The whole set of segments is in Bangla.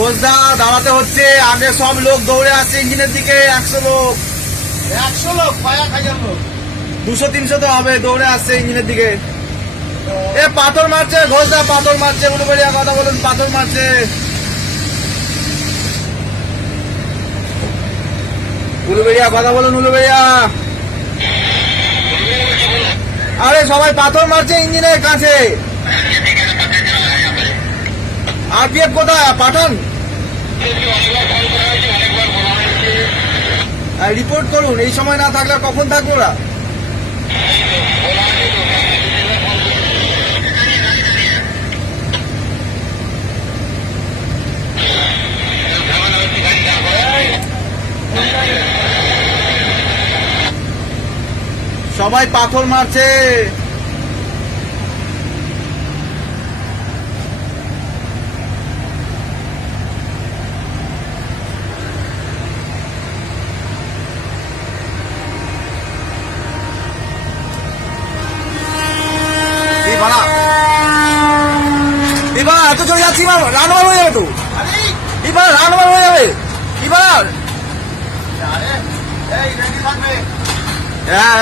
ঘোষদা দাঁড়াতে হচ্ছে। আগে সব লোক দৌড়ে আসছে ইঞ্জিনের দিকে। একশো লোক। একশো লোক কয়েক হাজার লোক। দুশো তিনশো তো হবে দৌড়ে আসছে ইঞ্জিনের দিকে। এ পাথর মারছে ঘোষদা পাথর মারছে উলুবেড়িয়া কথা বলুন পাথর মারছে। উলুবেড়িয়া কথা বলুন উলুবেড়িয়া। আরে সবাই পাথর মারছে ইঞ্জিনের কাছে। আরপিএফ কোথায়? পাঠান? রিপোর্ট করুন এই সময় না থাকলে কখন থাকব ওরা? সবাই পাথর মারছে। এবার এত চলে যাচ্ছি, এবার রানওয়ার হয়ে যাবে তো এবার রানওয়ার হয়ে যাবে এবার। হ্যাঁ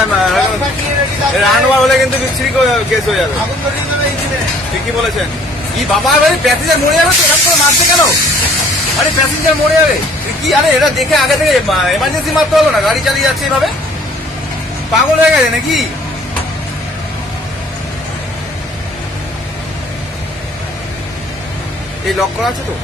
রানওয়ার হলে কিন্তু বিচ্ছিরি কেস হয়ে ঠিকই বলেছেন। কি বাবা, আরে প্যাসেঞ্জার মরে যাবে তো, এরকম করে মারছে কেন? আরে প্যাসেঞ্জার মরে যাবে। কি, আরে এটা দেখে আগে থেকে এমার্জেন্সি মারতে হলো না, গাড়ি চালিয়ে যাচ্ছে এভাবে? পাগল হয়ে গেছে নাকি? এই লক করা আছে তো?